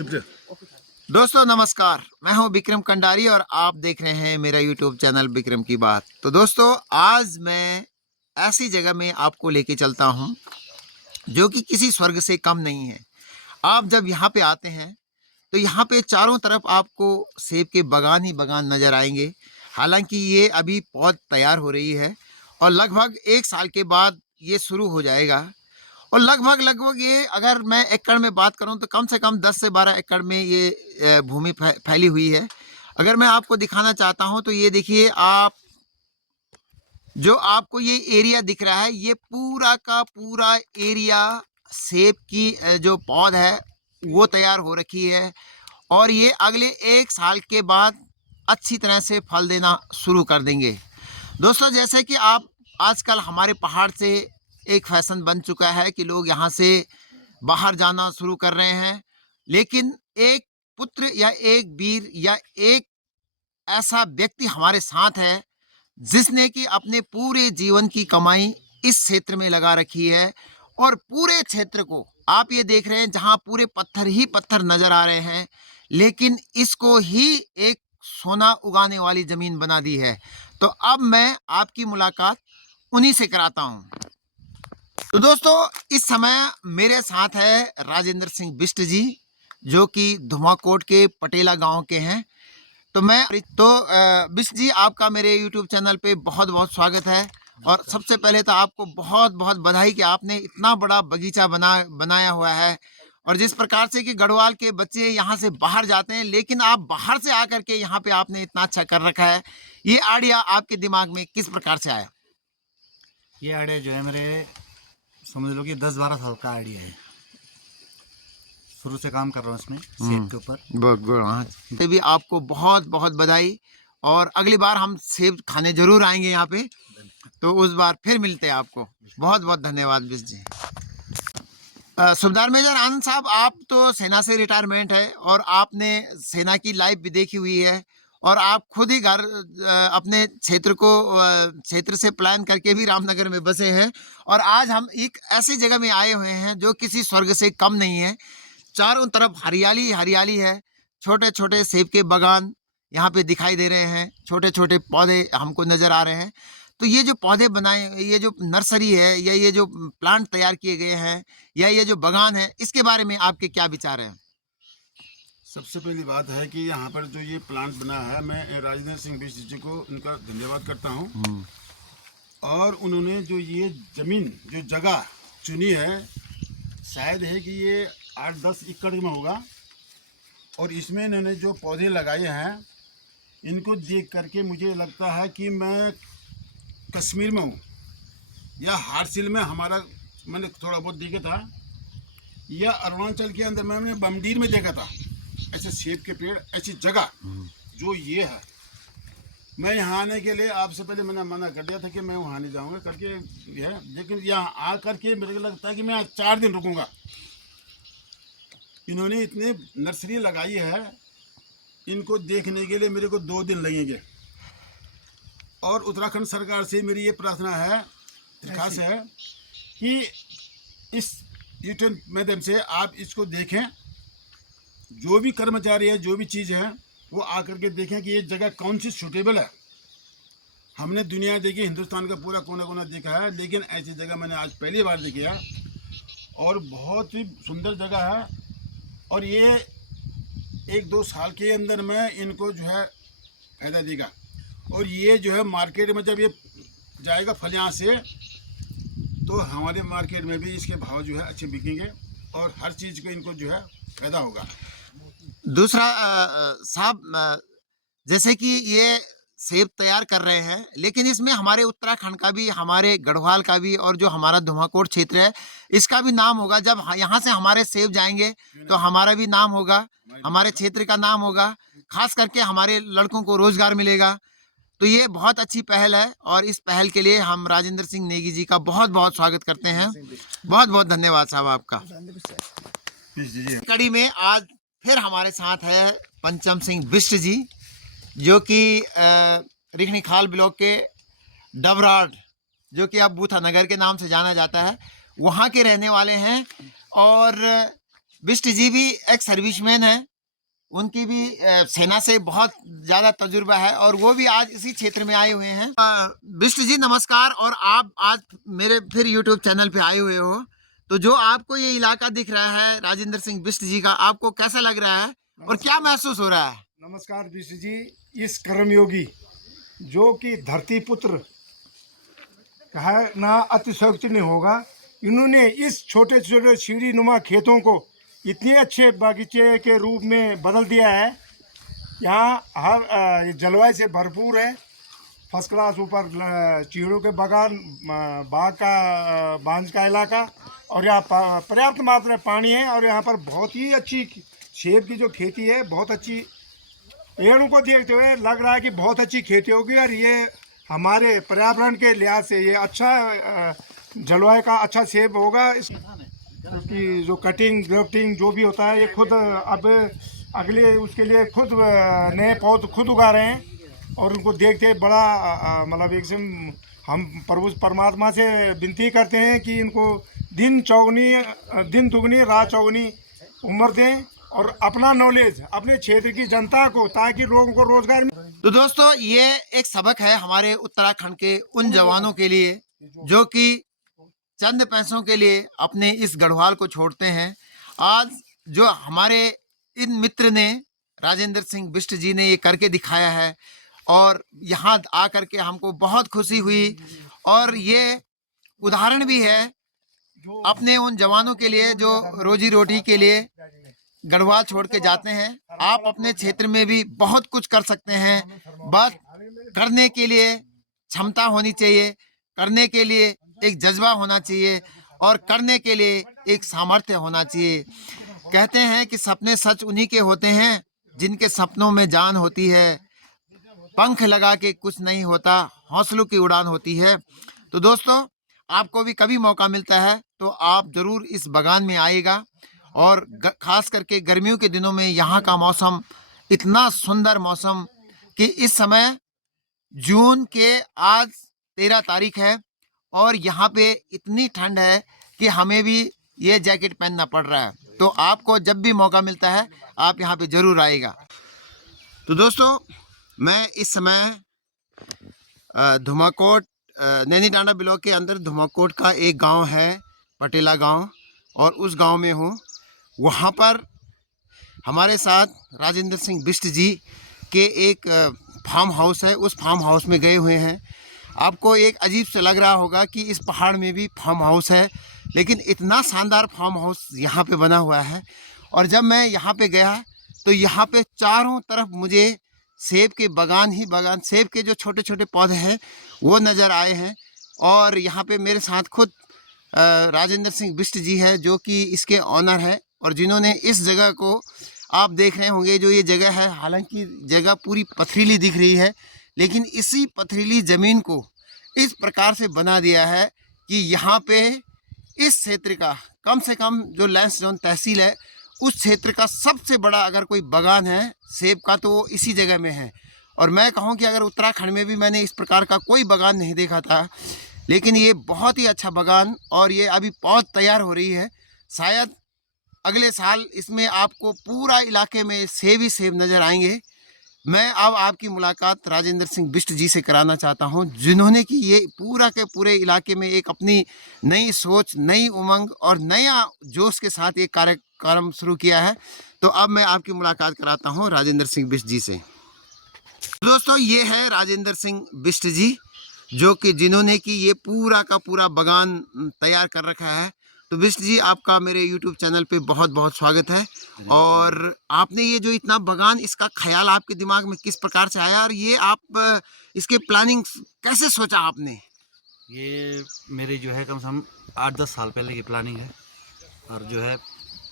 दोस्तों नमस्कार, मैं हूं विक्रम कंडारी और आप देख रहे हैं मेरा यूट्यूब चैनल विक्रम की बात। तो दोस्तों आज मैं ऐसी जगह में आपको लेके चलता हूं जो कि किसी स्वर्ग से कम नहीं है। आप जब यहाँ पे आते हैं तो यहाँ पे चारों तरफ आपको सेब के बागान ही बागान नजर आएंगे। हालांकि ये अभी पौध तैयार हो रही है और लगभग 1 साल के बाद ये शुरू हो जाएगा। और लगभग ये अगर मैं एकड़ में बात करूं तो कम से कम 10 से 12 एकड़ में ये भूमि फैली हुई है। अगर मैं आपको दिखाना चाहता हूं तो ये देखिए आप, जो आपको ये एरिया दिख रहा है ये पूरा का पूरा एरिया सेब की जो पौध है वो तैयार हो रखी है और ये अगले 1 साल के बाद अच्छी तरह से फल देना शुरू कर देंगे। दोस्तों जैसे कि आप आजकल हमारे पहाड़ से एक फैशन बन चुका है कि लोग यहाँ से बाहर जाना शुरू कर रहे हैं, लेकिन एक पुत्र या एक वीर या एक ऐसा व्यक्ति हमारे साथ है जिसने कि अपने पूरे जीवन की कमाई इस क्षेत्र में लगा रखी है और पूरे क्षेत्र को आप ये देख रहे हैं जहां पूरे पत्थर ही पत्थर नजर आ रहे हैं, लेकिन इसको ही एक सोना उगाने वाली जमीन बना दी है। तो अब मैं आपकी मुलाकात उन्हीं से कराता हूं। तो दोस्तों इस समय मेरे साथ है राजेंद्र सिंह बिष्ट जी, जो कि धुमाकोट के पटेला गांव के हैं। तो बिष्ट जी आपका मेरे यूट्यूब चैनल पे बहुत बहुत स्वागत है। और सबसे पहले तो आपको बहुत बहुत बधाई कि आपने इतना बड़ा बगीचा बनाया हुआ है। और जिस प्रकार से कि गढ़वाल के बच्चे यहाँ से बाहर जाते हैं, लेकिन आप बाहर से आकर के यहाँ पे आपने इतना अच्छा कर रखा है, ये आइडिया आपके दिमाग में किस प्रकार से आया? ये आइडिया जो है मेरे समझ लो कि 10-12 साल का आइडिया है। शुरू से काम कर रहा हूँ इसमें सेब के ऊपर। बहुत गुड। भी आपको बहुत बहुत बधाई और अगली बार हम सेब खाने जरूर आएंगे यहाँ पे, तो उस बार फिर मिलते हैं आपको। बहुत बहुत धन्यवाद बिष्ट जी। सूबेदार मेजर आनंद साहब, आप तो सेना से रिटायरमेंट है और आपने सेना की लाइफ भी देखी हुई है और आप खुद ही घर अपने क्षेत्र से प्लान करके भी रामनगर में बसे हैं और आज हम एक ऐसी जगह में आए हुए हैं जो किसी स्वर्ग से कम नहीं है। चारों तरफ हरियाली हरियाली है, छोटे छोटे सेब के बागान यहाँ पे दिखाई दे रहे हैं, छोटे छोटे पौधे हमको नजर आ रहे हैं। तो ये जो पौधे बनाए, ये जो नर्सरी है या ये जो प्लांट तैयार किए गए हैं या ये जो बागान है, इसके बारे में आपके क्या विचार हैं? सबसे पहली बात है कि यहाँ पर जो ये प्लांट बना है, मैं राजेंद्र सिंह बिष्ट जी को उनका धन्यवाद करता हूँ। और उन्होंने जो ये ज़मीन जो जगह चुनी है, शायद है कि ये 8-10 एकड़ में होगा और इसमें इन्होंने जो पौधे लगाए हैं इनको देख करके मुझे लगता है कि मैं कश्मीर में हूँ या हारसिल में मैंने थोड़ा बहुत देखा था, या अरुणाचल के अंदर मैंने बमडीर में देखा था ऐसे सेब के पेड़, ऐसी जगह जो ये है। मैं यहाँ आने के लिए आपसे पहले मैंने मना कर दिया था कि मैं वहाँ नहीं जाऊँगा करके है, लेकिन यहाँ आ करके मेरे को लगता है कि मैं 4 दिन रुकूँगा। इन्होंने इतने नर्सरी लगाई है, इनको देखने के लिए मेरे को 2 दिन लगेंगे। और उत्तराखंड सरकार से मेरी ये प्रार्थना है, दरख्वास्त है कि इस यूट्यूब माध्यम से आप इसको देखें, जो भी कर्मचारी है, जो भी चीज़ है, वो आकर के देखें कि ये जगह कौन सी सूटेबल है। हमने दुनिया देखी, हिंदुस्तान का पूरा कोना कोना देखा है, लेकिन ऐसी जगह मैंने आज पहली बार देखी है और बहुत ही सुंदर जगह है। और ये 1-2 साल के अंदर में इनको जो है फायदा देगा और ये जो है मार्केट में जब ये जाएगा फल यहाँ से, तो हमारे मार्केट में भी इसके भाव जो है अच्छे बिकेंगे और हर चीज़ को इनको जो है फायदा होगा। दूसरा साहब, जैसे कि ये सेब तैयार कर रहे हैं, लेकिन इसमें हमारे उत्तराखंड का भी, हमारे गढ़वाल का भी और जो हमारा धुमाकोट क्षेत्र है इसका भी नाम होगा। जब यहाँ से हमारे सेब जाएंगे तो हमारा भी नाम होगा, हमारे क्षेत्र का नाम होगा, खास करके हमारे लड़कों को रोजगार मिलेगा। तो ये बहुत अच्छी पहल है और इस पहल के लिए हम राजेंद्र सिंह नेगी जी का बहुत बहुत स्वागत करते हैं। बहुत बहुत धन्यवाद साहब आपका। कड़ी में आज फिर हमारे साथ है पंचम सिंह बिष्ट जी, जो कि रिखणीखाल ब्लॉक के डबराड, जो कि अब बूथा नगर के नाम से जाना जाता है, वहाँ के रहने वाले हैं। और बिष्ट जी भी एक सर्विसमैन है, उनकी भी सेना से बहुत ज्यादा तजुर्बा है और वो भी आज इसी क्षेत्र में आए हुए हैं। बिष्ट जी नमस्कार, और आप आज मेरे फिर यूट्यूब चैनल पे आए हुए हो, तो जो आपको ये इलाका दिख रहा है राजेंद्र सिंह बिष्ट जी का, आपको कैसा लग रहा है और क्या महसूस हो रहा है? नमस्कार बिष्ट जी, इस कर्मयोगी जो कि धरती पुत्र कहना अतिशयोक्ति नहीं होगा, इन्होंने इस छोटे छोटे सीढ़ी नुमा खेतों को इतने अच्छे बागीचे के रूप में बदल दिया है। यहाँ हर जलवायु से भरपूर है, फर्स्ट क्लास, ऊपर चीड़ों के बागान, बाग का बांझ का इलाका, और यहाँ पर्याप्त मात्रा में पानी है। और यहाँ पर बहुत ही अच्छी सेब की जो खेती है, बहुत अच्छी, पेड़ों को देखते हुए लग रहा है कि बहुत अच्छी खेती होगी। और ये हमारे पर्यावरण के लिहाज से ये अच्छा जलवायु का अच्छा सेब होगा। क्योंकि जो कटिंग ग्राफ्टिंग जो भी होता है, ये खुद अब अगले उसके लिए खुद नए पौध खुद उगा रहे हैं। और उनको देखते बड़ा मतलब एकदम हम प्रभु परमात्मा से विनती करते हैं कि इनको दिन दुगनी रात चौगनी उम्र दें, और अपना नॉलेज अपने क्षेत्र की जनता को, ताकि लोगों को रोजगार। तो दोस्तों ये एक सबक है हमारे उत्तराखंड के उन जवानों के लिए जो कि चंद पैसों के लिए अपने इस गढ़वाल को छोड़ते हैं। आज जो हमारे इन मित्र ने, राजेंद्र सिंह बिष्ट जी ने ये करके दिखाया है और यहाँ आकर के हमको बहुत खुशी हुई। और ये उदाहरण भी है अपने उन जवानों के लिए जो रोजी रोटी के लिए गढ़वाल छोड़ के जाते हैं। आप अपने क्षेत्र में भी बहुत कुछ कर सकते हैं, बस करने के लिए क्षमता होनी चाहिए, करने के लिए एक जज्बा होना चाहिए और करने के लिए एक सामर्थ्य होना चाहिए। कहते हैं कि सपने सच उन्हीं के होते हैं जिनके सपनों में जान होती है, पंख लगा के कुछ नहीं होता, हौसलों की उड़ान होती है। तो दोस्तों आपको भी कभी मौका मिलता है तो आप जरूर इस बागान में आइएगा। और खास करके गर्मियों के दिनों में यहाँ का मौसम इतना सुंदर मौसम कि इस समय जून के आज 13 तारीख है और यहाँ पे इतनी ठंड है कि हमें भी ये जैकेट पहनना पड़ रहा है। तो आपको जब भी मौका मिलता है आप यहाँ पे जरूर आइएगा। तो दोस्तों मैं इस समय धुमाकोट, नैनीडांडा ब्लॉक के अंदर धुमाकोट का एक गांव है पटेला गांव, और उस गांव में हूँ। वहाँ पर हमारे साथ राजेंद्र सिंह बिष्ट जी के एक फार्म हाउस है, उस फार्म हाउस में गए हुए हैं। आपको एक अजीब सा लग रहा होगा कि इस पहाड़ में भी फार्म हाउस है, लेकिन इतना शानदार फार्म हाउस यहाँ पे बना हुआ है। और जब मैं यहाँ पे गया तो यहाँ पे चारों तरफ मुझे सेब के बागान ही बागान, सेब के जो छोटे छोटे पौधे हैं वो नज़र आए हैं। और यहाँ पे मेरे साथ खुद राजेंद्र सिंह बिष्ट जी है जो कि इसके ऑनर है और जिन्होंने इस जगह को, आप देख रहे होंगे जो ये जगह है, हालांकि जगह पूरी पथरीली दिख रही है, लेकिन इसी पथरीली ज़मीन को इस प्रकार से बना दिया है कि यहाँ पे इस क्षेत्र का कम से कम जो लैंसडाउन तहसील है उस क्षेत्र का सबसे बड़ा अगर कोई बागान है सेब का तो वो इसी जगह में है। और मैं कहूँ कि अगर उत्तराखंड में भी मैंने इस प्रकार का कोई बागान नहीं देखा था, लेकिन ये बहुत ही अच्छा बागान, और ये अभी पौध तैयार हो रही है। शायद अगले साल इसमें आपको पूरा इलाके में सेब ही सेब नज़र आएंगे। मैं अब आपकी मुलाकात राजेंद्र सिंह बिष्ट जी से कराना चाहता हूं, जिन्होंने कि ये पूरा के पूरे इलाके में एक अपनी नई सोच, नई उमंग और नया जोश के साथ ये कार्यक्रम शुरू किया है। तो अब मैं आपकी मुलाकात कराता हूं राजेंद्र सिंह बिष्ट जी से। दोस्तों ये है राजेंद्र सिंह बिष्ट जी जो कि जिन्होंने कि ये पूरा का पूरा बागान तैयार कर रखा है। तो बिष्ट जी आपका मेरे YouTube चैनल पे बहुत बहुत स्वागत है। और आपने ये जो इतना बागान, इसका ख्याल आपके दिमाग में किस प्रकार से आया और ये आप इसके प्लानिंग कैसे सोचा आपने? ये मेरी जो है कम से कम 8-10 साल पहले की प्लानिंग है। और जो है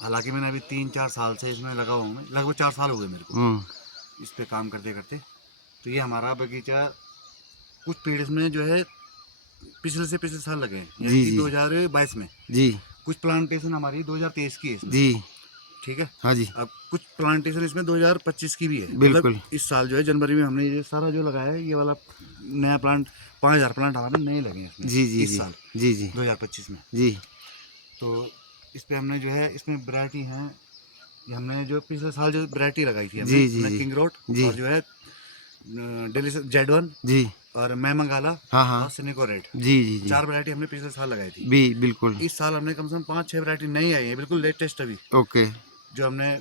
हालांकि मैंने अभी 3-4 साल से इसमें लगा हुआ हूँ, लगभग 4 साल हो गए मेरे को इस पे काम करते करते। तो ये हमारा बगीचा कुछ पेड़ इसमें जो है पिछले से पिछले साल लगे हैं, जी, जी। 2022 में जी। कुछ प्लांटेशन हमारी 2023 की है इसमें। जी ठीक है। हाँ जी। अब कुछ प्लांटेशन इसमें 2025 की भी है। बिल्कुल। मतलब इस साल जो है जनवरी में हमने ये सारा जो लगाया है, ये वाला नया प्लांट 5000 प्लांट हमारे नए लगे हैं इसमें। जी जी इस जी साल जी जी 2025 में। जी। तो इस पे हमने जो है इसमें वैरायटी है, ये हमने जो पिछले साल जो वैरायटी लगाई थी जी, जी, जी। किंग रोड जी। और जो है दिल्ली से जेड1 जी। और मैमंगाला हाँ, हाँ। और सिनेको रेड, जी, जी, जी। 4 वैरायटी हमने पिछले साल लगाई थी। बिल्कुल। इस साल हमने कम से कम 5-6 वैरायटी नई आई है, बिल्कुल लेटेस्ट अभी, ओके। जो हमने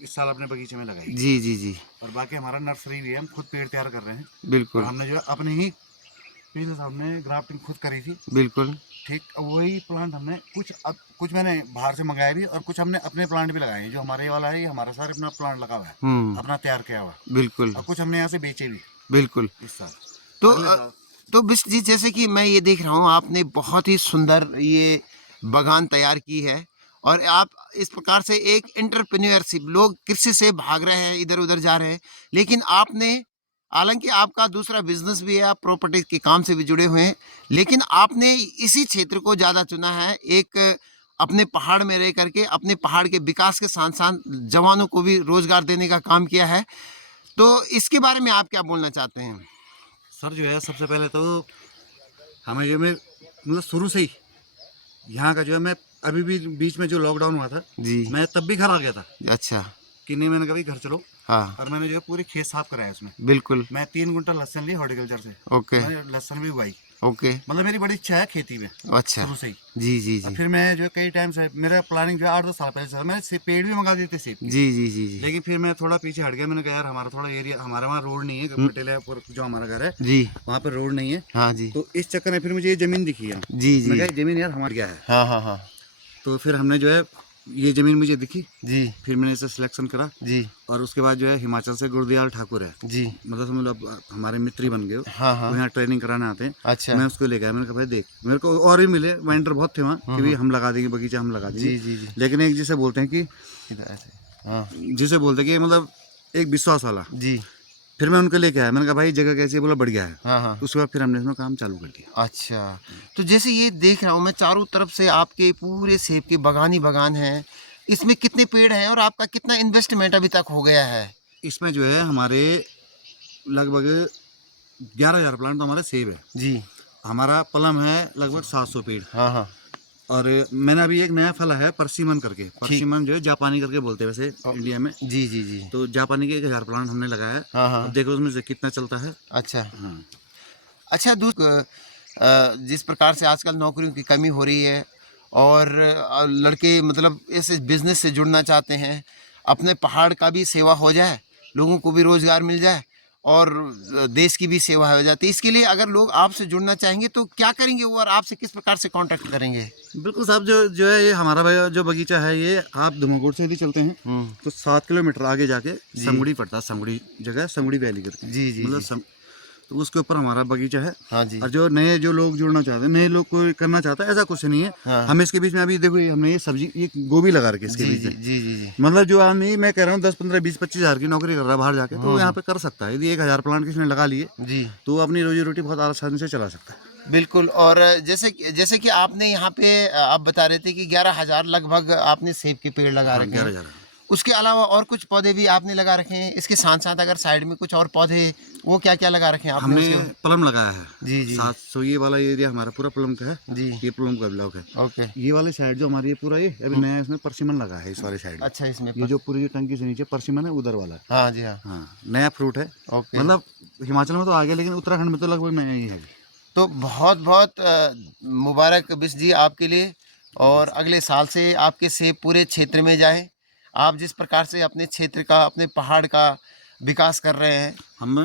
इस साल अपने बगीचे में लगाई। जी, जी, जी। और बाकी हमारा नर्सरी भी है, हम खुद पेड़ तैयार कर रहे हैं। और बिल्कुल, हमने जो है अपने ही पिछले साल हमने ग्राफ्टिंग खुद करी थी। बिल्कुल। ठीक, अब वही प्लांट हमने कुछ मैंने बाहर से मंगाया भी और कुछ हमने अपने प्लांट भी लगाए हैं। जो हमारे ये वाला है, ये हमारा सारे अपना प्लांट लगा हुआ है, अपना तैयार किया हुआ। बिल्कुल, और कुछ हमने यहाँ से बेचे भी बिल्कुल। इस साल। तो अगले साल तो बिष्ट जी, जैसे कि मैं ये देख रहा हूँ, आपने बहुत ही सुंदर ये बागान तैयार की है और आप इस प्रकार से एक एंटरप्रेन्योरशिप, लोग कृषि से भाग रहे हैं, इधर उधर जा रहे हैं, लेकिन आपने, हालांकि आपका दूसरा बिजनेस भी है, आप प्रॉपर्टी के काम से भी जुड़े हुए हैं, लेकिन आपने इसी क्षेत्र को ज़्यादा चुना है। एक अपने पहाड़ में रह करके अपने पहाड़ के विकास के साथ साथ जवानों को भी रोजगार देने का काम किया है। तो इसके बारे में आप क्या बोलना चाहते हैं? सर जो है, सबसे पहले तो हमें जो मैं मतलब शुरू से ही यहाँ का जो है, मैं अभी भी बीच में जो लॉकडाउन हुआ था, जी। मैं तब भी घर आ गया था अच्छा। कि नहीं, मैंने कभी घर चलो। हाँ। और मैंने जो है पूरी खेत साफ कराया उसमें। बिल्कुल। मैं 3 कुंटल लहसुन ली हॉर्टिकल्चर से। ओके। मैंने लहसुन भी उगाई। ओके। मतलब मेरी बड़ी इच्छा है खेती में अच्छा। शुरू से ही। जी, जी, और जी। फिर मैं जो है कई टाइम से, मेरा प्लानिंग जो है 8-10 साल पहले से था। मैंने पेड़ भी मंगा दिए थे सेब के। जी, जी, जी, जी। लेकिन फिर मैं थोड़ा पीछे हट गया। मैंने कहा यार, हमारा थोड़ा एरिया, हमारा वहाँ रोड नहीं है, पटेलापुर जो हमारा घर है जी। वहाँ पर रोड नहीं है। हाँ जी। तो इस चक्कर में फिर मुझे ये जमीन दिखी है। जी, जी। मैं कहा जमीन यार हमारी क्या है। हाँ, हाँ, हाँ। तो फिर हमने जो है ये ज़मीन मुझे दिखी, जी, फिर मैंने इसे सिलेक्शन करा। जी, और उसके बाद जो है हिमाचल से गुरदयाल ठाकुर है, जी। मतलब समझ लो अब हमारे मित्र ही बन गए हो। हाँ, हाँ। वो यहाँ ट्रेनिंग कराने आते हैं। अच्छा। मैं उसको लेकर आया। मैंने कहा भाई देख, मेरे को और भी मिले वेंडर बहुत थे वहाँ कि भाई हम लगा देंगे बगीचा, हम लगा देंगे। जी, जी, जी। लेकिन एक जिसे बोलते हैं कि इधर ऐसे। हाँ। जिसे बोलते हैं कि मतलब एक विश्वास वाला, जी। फिर मैं उनको लेके आया। मैंने कहा भाई जगह कैसी है, बोला बढ़िया है। हाँ, हाँ। उसके बाद फिर हमने इसमें काम चालू कर दिया। अच्छा। तो जैसे ये देख रहा हूँ मैं, चारों तरफ से आपके पूरे सेब के बागान ही बागान हैं। इसमें कितने पेड़ हैं और आपका कितना इन्वेस्टमेंट अभी तक हो गया है? इसमें जो है हमारे लगभग 11,000 प्लांट तो हमारे सेब है। जी। हमारा प्लम है लगभग 700 पेड़। हाँ, हाँ। और मैंने अभी एक नया फल है परसिमन करके, परसिमन जो है जापानी करके बोलते हैं वैसे इंडिया में। जी, जी, जी। तो जापानी के 1,000 प्लांट हमने लगाया है। हाँ, हाँ। अब देखो उसमें से कितना चलता है। अच्छा। हाँ। अच्छा, जिस प्रकार से आजकल नौकरियों की कमी हो रही है और लड़के मतलब ऐसे बिजनेस से जुड़ना चाहते हैं, अपने पहाड़ का भी सेवा हो जाए, लोगों को भी रोजगार मिल जाए और देश की भी सेवा हो जाती है। इसके लिए अगर लोग आपसे जुड़ना चाहेंगे तो क्या करेंगे वो, और आपसे किस प्रकार से कांटेक्ट करेंगे? बिल्कुल साहब, जो है ये हमारा जो बगीचा है, ये आप धुमाकोट से यदि चलते हैं तो 7 किलोमीटर आगे जाके संगुड़ी पड़ता है। संगुड़ी जगह है, संगुड़ी वैली करके। जी, जी, मतलब तो उसके ऊपर हमारा बगीचा है। हाँ जी। और जो लोग जुड़ना चाहते हैं, नए लोग को करना चाहता है, ऐसा कुछ नहीं है। हाँ। हम इसके बीच में अभी देखो, हमने ये सब्जी, ये गोभी लगा रखी है इसके जी, बीच जी, में। जी, जी, जी। मतलब जो आदमी, मैं कह रहा हूँ 10, 15, 20, 25 हज़ार की नौकरी कर रहा है बाहर जाके, तो वो यहाँ पे कर सकता है। यदि 1,000 प्लांट किसी ने लगा लिए जी। तो वो अपनी रोजी रोटी बहुत आसानी से चला सकता है। बिल्कुल। और जैसे कि आपने यहाँ पे आप बता रहे थे कि 11,000 लगभग आपने सेब के पेड़ लगा रखे हैं। 11,000। उसके अलावा और कुछ पौधे भी आपने लगा रखे हैं? इसके साथ साथ अगर साइड में कुछ और पौधे, वो क्या क्या लगा रखे हैं आपने? हमने प्लम लगाया है। जी, जी। 700, ये वाला एरिया हमारा पूरा प्लम का है। जी। ये प्लम का ब्लॉक है। ओके। ये वाले साइड जो हमारी ये पूरा, ये अभी नया इसमें परसिमन लगा है इस वाले साइड में। अच्छा, इसमें ये जो पूरी जो टंकी से नीचे परसिमन है, उधर वाला है। हाँ जी, हाँ। हाँ, नया फ्रूट है। ओके। मतलब हिमाचल में तो आ गया, लेकिन उत्तराखंड में तो लगभग नया ही है। तो बहुत बहुत मुबारक बिश जी आपके लिए, और अगले साल से आपके सेब पूरे क्षेत्र में जाए। आप जिस प्रकार से अपने क्षेत्र का, अपने पहाड़ का विकास कर रहे हैं, हम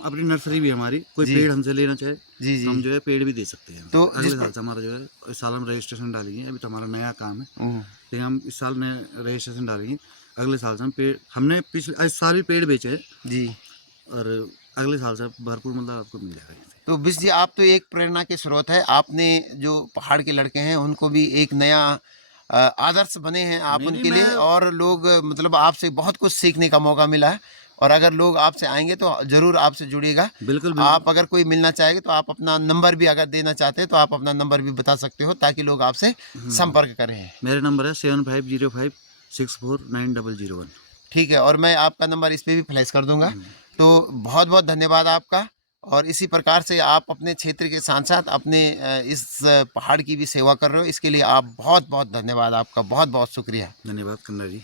अपनी नर्सरी भी हमारी, कोई पेड़ हमसे लेना चाहे, जी, जी, हम जो है पेड़ भी दे सकते हैं। तो अगले साल से हमारा जो है, इस साल हम रजिस्ट्रेशन डालेंगे। अभी तो हमारा नया काम है, लेकिन हम इस साल नया रजिस्ट्रेशन डालेंगे। अगले साल से हम पेड़, हमने पिछले इस साल भी पेड़ बेचे हैं जी, और अगले साल से भरपूर मतलब आपको मिल जाएगा। तो बिश जी, आप तो एक प्रेरणा के स्रोत है। आपने जो पहाड़ के लड़के हैं उनको भी एक नया आदर्श बने हैं आप उनके लिए, और लोग मतलब आपसे बहुत कुछ सीखने का मौका मिला है। और अगर लोग आपसे आएंगे तो जरूर आपसे जुड़ेगा। बिल्कुल। आप अगर कोई मिलना चाहेंगे तो आप अपना नंबर भी अगर देना चाहते हैं तो आप अपना नंबर भी बता सकते हो, ताकि लोग आपसे संपर्क करें। मेरा नंबर है 7505649001। ठीक है, और मैं आपका नंबर इस पे भी फ्लैश कर दूंगा। तो बहुत बहुत धन्यवाद आपका, और इसी प्रकार से आप अपने क्षेत्र के साथ साथ अपने इस पहाड़ की भी सेवा कर रहे हो। इसके लिए आप बहुत बहुत धन्यवाद, आपका बहुत बहुत शुक्रिया। धन्यवाद कन्नड़ जी।